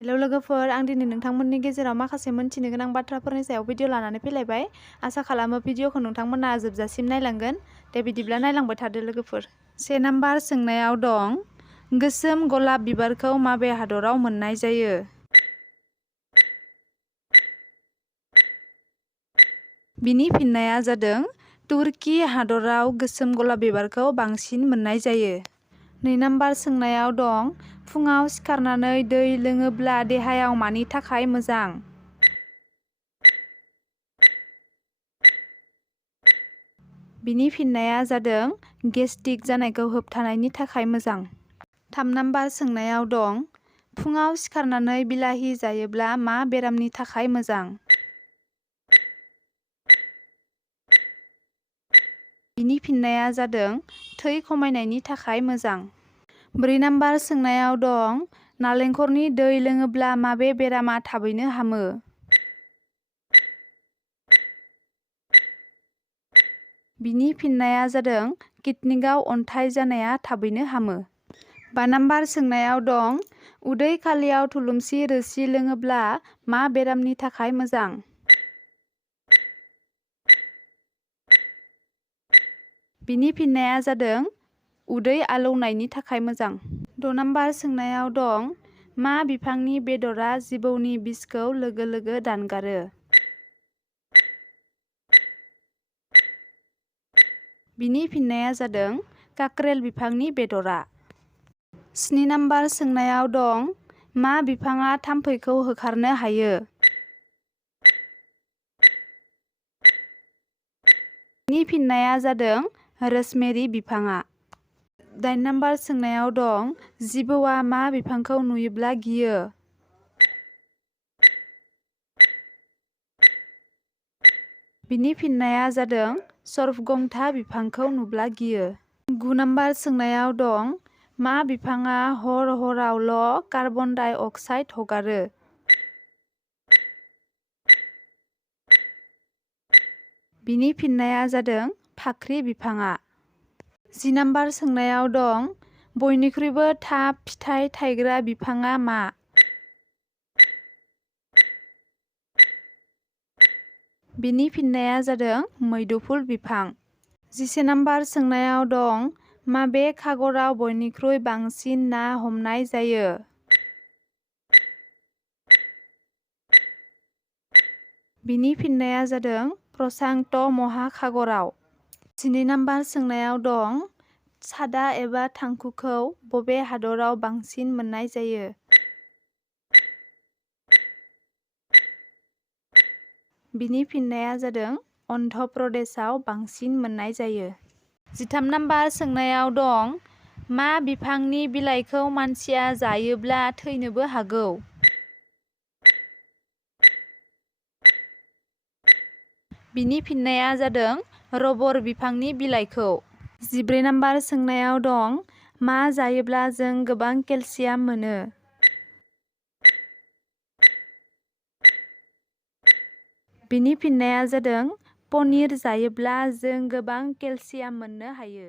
Hello लोगोफोर, आं दिनै नोंथांमोननि गेजेराव माखासे मोनथिनो गोनां बाथ्राफोरनि सायाव भिडिअ लानानै फैलायबाय। आसा खालामो भिडिअखौ नोंथांमोना जोबजासिम नायलांगोन। दे बिदिब्ला नायलांबाय थादो लोगोफोर। 1 नाम्बार सोंनायाव दं, गोसोम गलाब बिबारखौ माबे हादराव मोननाय जायो? बिनि फिननाया जादों तुर्की हादराव गोसोम गलाब बिबारखौ बांसिन मोननाय जायो। 2 नाम्बार सोंनायाव दं, फुङाव सिखारनानै दै लोङोब्ला देहायाव मानि थाखाय मोजां? बिनि फिननाया जादों गेस्ट्रिक जानायखौ होबथानायनि थाखाय मोजां। 3 नाम्बार सोंनायाव दं, फुङाव सिखारनानै बिलाहि जायोब्ला मा बेरामनि थाखाय मोजां? बिनि फिननाया जादों थै खमायनायनि थाखाय मोजां। 4 नाम्बार सोंनायाव दं, नालेंखरनि दै लोङोब्ला माबे बेरामा थाबैनो हामो? बिनि फिननाया जादों किडनिकआव अन्थाइ जानाया थाबैनो हामो। 5 नाम्बार सोंनायाव दं, उदै खालियाव थुलुंसि रोसि लोङोब्ला मा बेरामनि थाखाय मोजां? बिनि फिननाया जादों उदै आलौनायनि थाखाय मोजां। 6 नाम्बार सोंनायाव दं, मा बिफांनि बेदरा जिबौनि बिसखौ लोगो लोगो दानगारो? बिनि फिननाया जादों काक्रेल बिफांनि बेदरा। 7 नाम्बार सोंनायाव दं, मा बिफाङा थाम्फैखौ होखारनो हायो? बिनि फिननाया जादों रोजमेरी बिफाङा। 8 नाम्बार सोंनायाव दं, जिबौआ मा बिफांखौ नुयोब्ला गियो? बिनि फिननाया जादों सर्पगन्धा बिफांखौ नुब्ला गियो। 9 नाम्बार सोंनायाव दं, मा बिफाङा हर हरावल' कार्बन डाइ अक्साइड हगारो? बिनि फिननाया जादों फाख्रि बिफाङा। 10 नाम्बार सोंनायाव दं, बयनिख्रुइबो थाब फिथाइ थायग्रा बिफाङा मा? बिनि फिननाया जादों मैदुफुल बिफां। 11 नाम्बार सोंनायाव दं, माबे खागराव बयनिख्रुइ बांसिन ना हमनाय जायो? बिनि फिननाया जादों प्रशान्त महासागराव। 12 नाम्बार सोंनायाव दं, सादा एबा थांखुखौ बबे हादराव बांसिन मोननाय जायो? बिनि फिननाया जादों अन्ध्र प्रदेशआव बांसिन मोननाय जायो। 13 नाम्बार सोंनायाव दं, मा बिफांनि बिलाइखौ मानसिया जायोब्ला थैनोबो हागौ? बिनि फिननाया जादों रबर बिफांनि बिलाइखौ। 14 नाम्बार सोंनायाव दं, मा जायोब्ला जों गोबां केलसियाम मोनो? बिनि फिननाया जादों पनिर जायोब्ला जों गोबां केलसियाम मोननो हायो।